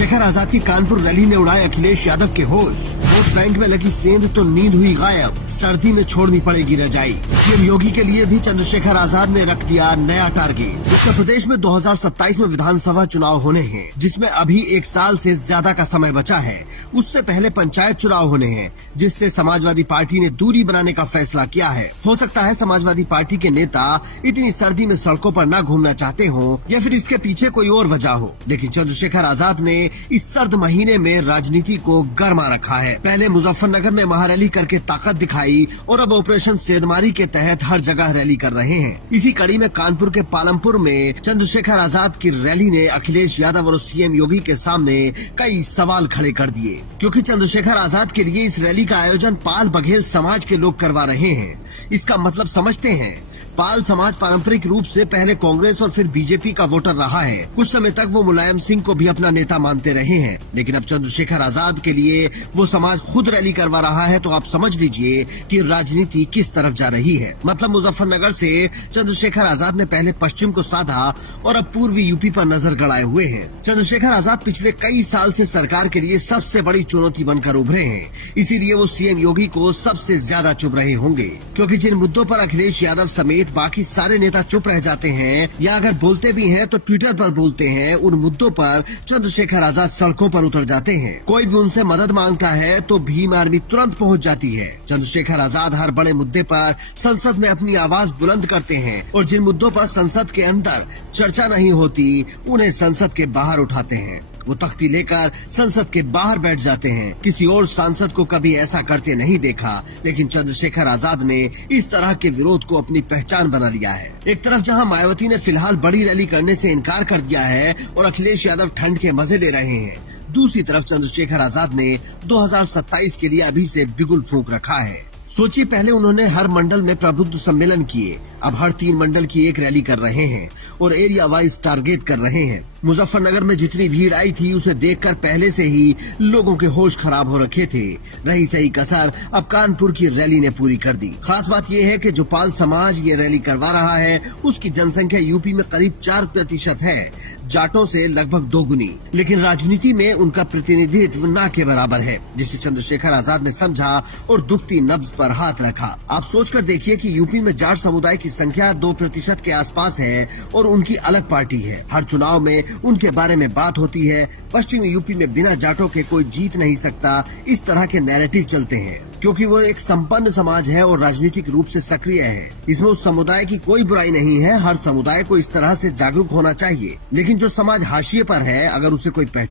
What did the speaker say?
चंद्रशेखर आजाद की कानपुर रैली ने उड़ाए अखिलेश यादव के होश। वोट बैंक में लगी सेंध तो नींद हुई गायब, सर्दी में छोड़नी पड़ेगी रजाई। सीएम योगी के लिए भी चंद्रशेखर आजाद ने रख दिया नया टारगेट। उत्तर प्रदेश में 2027 में विधानसभा चुनाव होने हैं, जिसमें अभी 1 साल से ज्यादा का समय बचा है। उससे पहले पंचायत चुनाव होने हैं, जिससे समाजवादी पार्टी ने दूरी बनाने का फैसला किया है। हो सकता है समाजवादी पार्टी के नेता इतनी सर्दी में सड़कों पर न घूमना चाहते हो या फिर इसके पीछे कोई और वजह हो, लेकिन चंद्रशेखर आजाद ने इस सर्द महीने में राजनीति को गरमा रखा है। पहले मुजफ्फरनगर में महारैली करके ताकत दिखाई और अब ऑपरेशन सेंधमारी के तहत हर जगह रैली कर रहे हैं। इसी कड़ी में कानपुर के पालमपुर में चंद्रशेखर आजाद की रैली ने अखिलेश यादव और सीएम योगी के सामने कई सवाल खड़े कर दिए, क्योंकि चंद्रशेखर आजाद के लिए इस रैली का आयोजन पाल बघेल समाज के लोग करवा रहे हैं। इसका मतलब समझते हैं। पाल समाज पारंपरिक रूप से पहले कांग्रेस और फिर बीजेपी का वोटर रहा है। कुछ समय तक वो मुलायम सिंह को भी अपना नेता मानते रहे हैं, लेकिन अब चंद्रशेखर आजाद के लिए वो समाज खुद रैली करवा रहा है, तो आप समझ लीजिए कि राजनीति किस तरफ जा रही है। मतलब मुजफ्फरनगर से चंद्रशेखर आजाद ने पहले पश्चिम को साधा और अब पूर्वी यूपी पर नजर गड़ाए हुए हैं। चंद्रशेखर आजाद पिछले कई साल से सरकार के लिए सबसे बड़ी चुनौती बनकर उभरे हैं, इसीलिए वो सीएम योगी को सबसे ज्यादा चुभ रहे होंगे, क्योंकि जिन मुद्दों पर अखिलेश यादव समेत बाकी सारे नेता चुप रह जाते हैं या अगर बोलते भी हैं तो ट्विटर पर बोलते हैं, उन मुद्दों पर चंद्रशेखर आजाद सड़कों पर उतर जाते हैं। कोई भी उनसे मदद मांगता है तो भीम आर्मी तुरंत पहुंच जाती है। चंद्रशेखर आजाद हर बड़े मुद्दे पर संसद में अपनी आवाज बुलंद करते हैं और जिन मुद्दों पर संसद के अंदर चर्चा नहीं होती, उन्हें संसद के बाहर उठाते हैं। वो तख्ती लेकर संसद के बाहर बैठ जाते हैं। किसी और सांसद को कभी ऐसा करते नहीं देखा, लेकिन चंद्रशेखर आजाद ने इस तरह के विरोध को अपनी पहचान बना लिया है। एक तरफ जहां मायावती ने फिलहाल बड़ी रैली करने से इनकार कर दिया है और अखिलेश यादव ठंड के मजे ले रहे हैं, दूसरी तरफ चंद्रशेखर आजाद ने 2027 के लिए अभी से बिगुल फूंक रखा है। सोचिए, पहले उन्होंने हर मंडल में प्रबुद्ध सम्मेलन किए, अब हर 3 मंडल की एक रैली कर रहे हैं और एरिया वाइज टारगेट कर रहे हैं। मुजफ्फरनगर में जितनी भीड़ आई थी उसे देखकर पहले से ही लोगों के होश खराब हो रखे थे। रही सही कसर अब कानपुर की रैली ने पूरी कर दी। खास बात यह है कि जो पाल समाज ये रैली करवा रहा है उसकी जनसंख्या यूपी में करीब 4% है, जाटों से लगभग 2 गुनी, लेकिन राजनीति में उनका प्रतिनिधित्व न के बराबर है, जिसे चंद्रशेखर आजाद ने समझा और दुखती नब्ज पर हाथ रखा। आप सोचकर देखिए कि यूपी में जाट समुदाय की संख्या 2% के आसपास है और उनकी अलग पार्टी है। हर चुनाव में उनके बारे में बात होती है। पश्चिमी यूपी में बिना जाटों के कोई जीत नहीं सकता, इस तरह के नैरेटिव चलते हैं, क्योंकि वो एक संपन्न समाज है और राजनीतिक रूप से सक्रिय है। इसमें उस समुदाय की कोई बुराई नहीं है, हर समुदाय को इस तरह से जागरूक होना चाहिए। लेकिन जो समाज हाशिए पर है, अगर उसे कोई